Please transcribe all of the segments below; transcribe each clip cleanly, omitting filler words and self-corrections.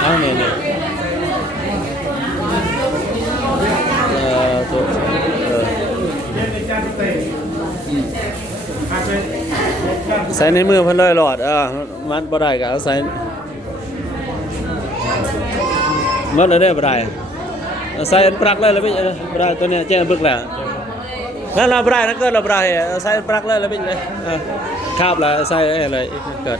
เอาเนี่ยตัวใส่ในมือเพิ่นเลยหลอดมัดบ่ได้ก็เอาใส่มัดได้บ่ได้ใส่ปลั๊กเลยแล้วไปบ่ได้ตัวเนี้ยแจ้งบึกแล้วนั่นเราบ่ได้นะเกิดเราบ่ได้ใส่ปลั๊กเลยแล้วไปเลยคาบแล้วใส่อะไรเกิด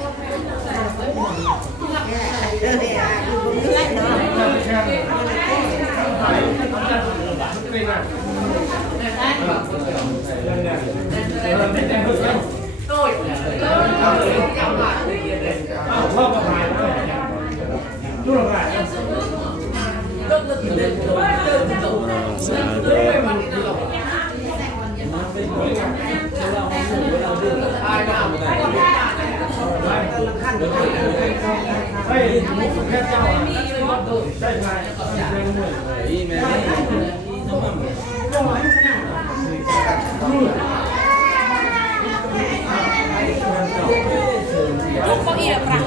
ทุกคนอีกปรัก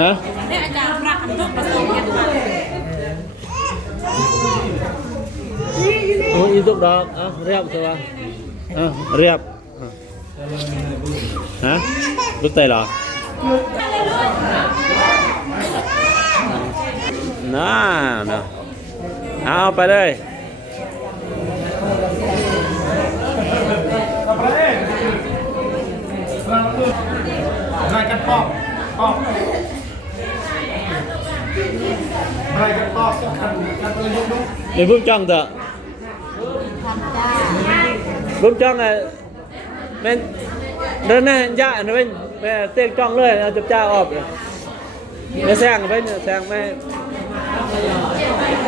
ฮะเนี่ยอาจารย์ปรักทุกผสมกันมาโอ้ยทุกดอกเรียบตัวเรียบฮะลูกเตะเหรอน่าเอาไปเลยรายการปอกรายการปอกกันประยุกต์ด้วย ในพุ่มจ้องเถอะพุ่มจ้องไงเป็นเดินหน้าย่าเนี่ยเป็นเตี้ยจ้องเลยเอาจับจ้าออกไม่แซงเป็นแซงไ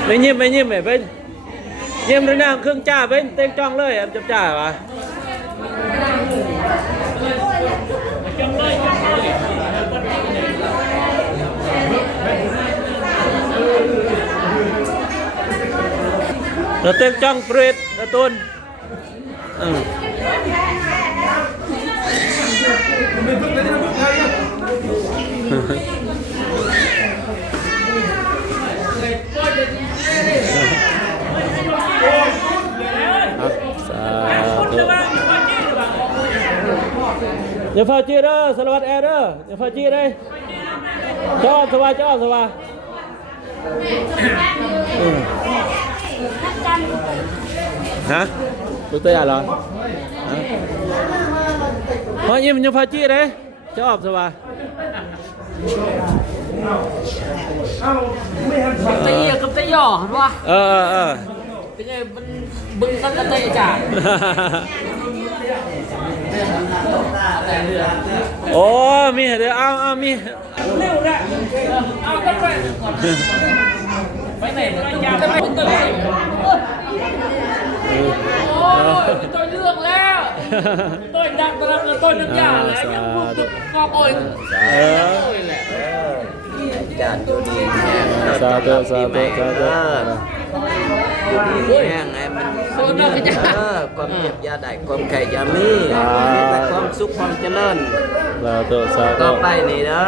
ม่ยิ้มไม่เป็นยิ้มเดินหน้าเครื่องจ้าเป็นเตี้ยจ้องเลยเอาจับจ้าวะเราเต้นจ้องเปรตกระตุนอย่าฟ้าจีเด้อสวัสดิ์แอร์เด้ออย่าฟ้าจีเลยจอบสวัสดิ์ฮะลูกเตะเหรอพอยิ้มอย่าฟ้าจีเลยจอบสวัสดิ์ตะเอียกับตะย่อเห็นปะเป็นไงมันบึ้งกันตะจ่าโอ้มีเดี๋ยวเอามีเร็วละเอากันไปไหนยาวไปต้นโอ้ต้นเรื่องแล้วต้นดักตลอดต้นน้ำยาแล้วยังพูดถึงกองโอยแหละจานอยู่ดีแห้งสาธุอยู่ดีแห้งไงมันความเจ็บยาได้ความไข่ยามีแต่ความสุขความเจริญต่อไปนี่เด้อ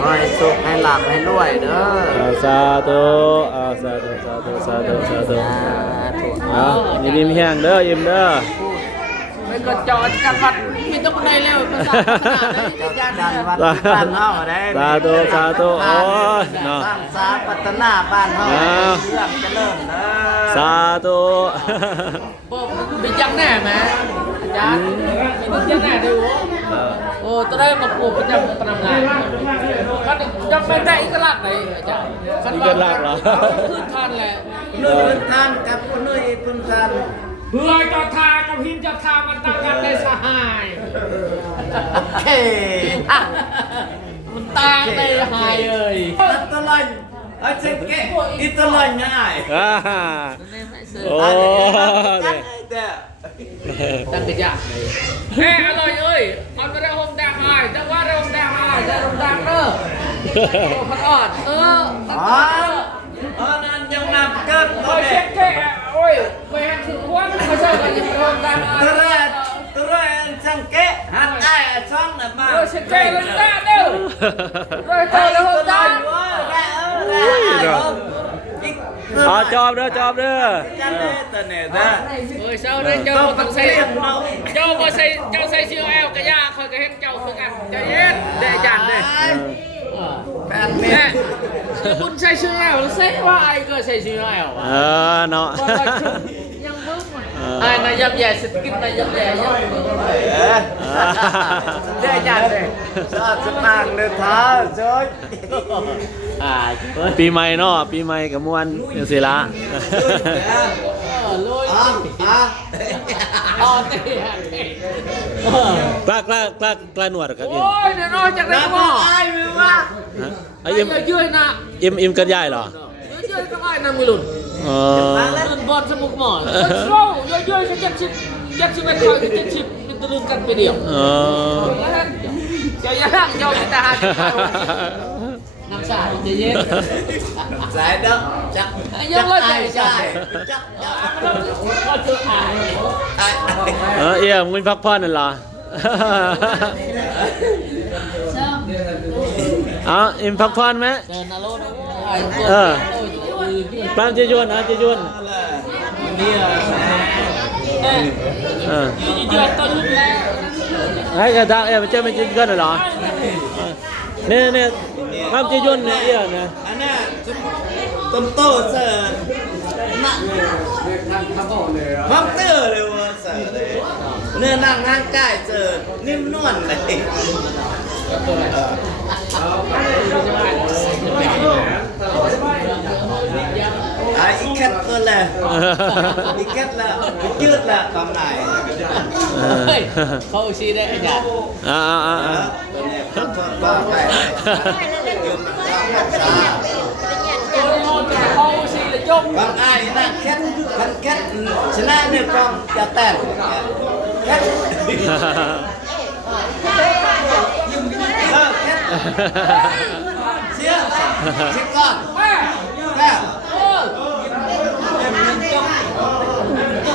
ให้สุขให้หลับให้รวยเด้อสาธุยิ้มแห้งเด้อยิ้มเด้อไม่ก็จอดกันวัดมีต้องได้เร็วภาษาวัดบ้านเฮาได้สาธุโอ้ยเนาะสร้างสาพัฒนาบ้านเฮาเรื่องเจริญเด้อสาธุมีจังแน่ไหมอาจารย์มีจังแน่ดูโอ้ตอนแรกมาปลูกประจำทำงานก็จะไม่ได้อีกลักไหนอาจารย์อีกลักเหรอพื้นฐานแหละพื้นฐานกับพื้นฐานลอยต่อทากับหินจะทามันต่างกันในสหายโอเคมันต่างในหายเลยตะลอยไอ้เจ๊กอิตาลีง่ายโอ้ดังกระยาแม่อร่อยเอ้ยมันไม่ได้หงดังหายแต่ว่าเราดังหายแต่เราดังเนอะมันอ่อนนั่นยังนับกันโอ้ยเช็คโอ้ยไม่ให้ถึงวันไม่ใช่ว่าจะเป็นหงดังหายตระ rồi sang kế hát ai ở trong là mà rồi sẽ kê lên ra đâu rồi tao là hôm ta จอบเด้อ chăn đây tờ này ra rồi sau đây cho một thằng xe cho một xe cho xe siêu eo cái da khỏi cái hết châu không ăn cho hết để chặn đây nèคุณใส่เสื้อแอลแล้วใส่ว่าไอ้ก็ใส่เสื้อแอล เนาะ ยังมึงไอ้นายยับแย่สกินนายยับแย่ยังได้จัดเลย sao sắp mang lên tháo rồi ปีใหม่เนาะปีใหม่กับมวนจังซี่ละ ลอย à อ๋อเตะ กล้าหนวดครับ โอ้ยเดี๋ยวนอกจากนั้นก็ ai mới mà ไอ้อิม ยืดนะ อิมกันใหญ่เหรอ ยืดก็ไอ้นั่งไม่หลุด อ๋อ ลื่นบอลสมุกหมอนโซ่ยืดแค่70 เมตรเขา70มันตะลึงกันไปเดียว อ๋อ เจ้าย่างเจ้าตาน้ำสาดจะเย็น giải đó chắcยังเลย ai ใช่ giải chắc ก็เจออาย ai เอี่ยมมึงพักผ่อนนั่นเหรอเอาอิมพักผ่อนไหม เดินนาโลนะ ปลามจะยวนนะจะยวน ยืดต้นลึกแล้ว ให้กระทะมันจะไม่กินกันเหรอเนี่ยปลามจะยวนเนี่ยเอี่ยนะ anh nè tôm tô sợ nặng mắm tơ đều sợ đấy nên nặng ngang cài sợนิ่มนวลเลย อีกแคทก็แหละอีกแคทละยืดละตอนไหน เขาชี้ได้ขนาด ตัวนี้ต้องทนบ้าไปยืดความรักษา เขาชี้เลยจม บางไอ้นะแคทพันแคทชนะเนี่ยกองจะแต่งแคทแคทเสียก่อนแม่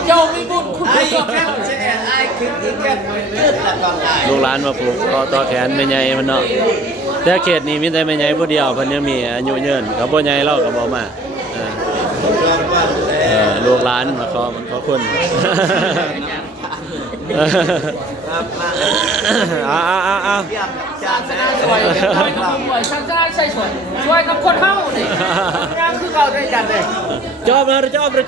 เจ้ามีบุญคุณ ไอ้แคทเสียไอ้คืออีกแคทยืดละตอนไหน ลูกหลานมาปลูกต่อแขนไม่ใหญ่มันเนาะแต่เขตนี้มีแต่ไม่ใหญ่ผู้เดียวเพิ่นยังมีอายุยืนกับบ่ใหญ่เราก็บ่มาลูกหลานมาขอคุณเอา ช่างชนะสวยช่างชนะใส่สวยช่วยกับคนเฮานี่งานคือเขาได้จัดเลย จอบมาจอบเด้อ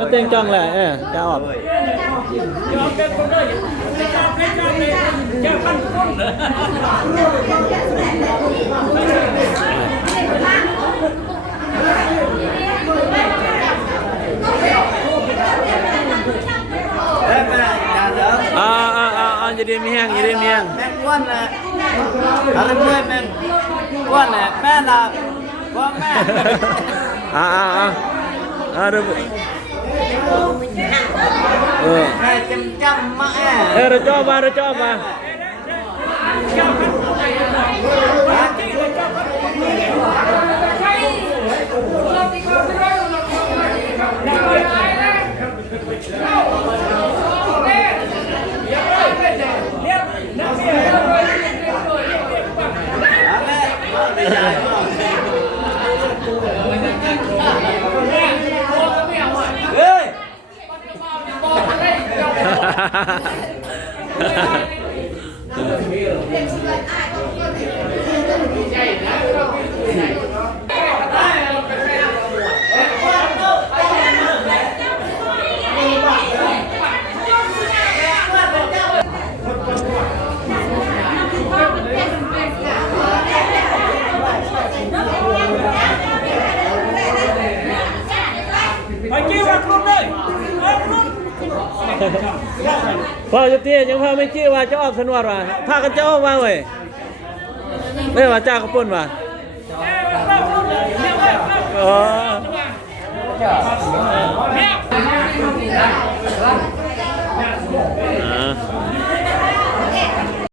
มันเต็งจ้องแหละจะออกจะได้มีแห้งแม่ง quan là ở đây men quan là mẹ là con mẹ ดูmẹ chăm mẹ เราจอบมา พ่อจะเตี้ยยังพาไม่จี้ว่าจะออกสนวดว่ะพากันจะออกมาเว้ยไม่ว่าจ้าก็ปุ่นว่ะ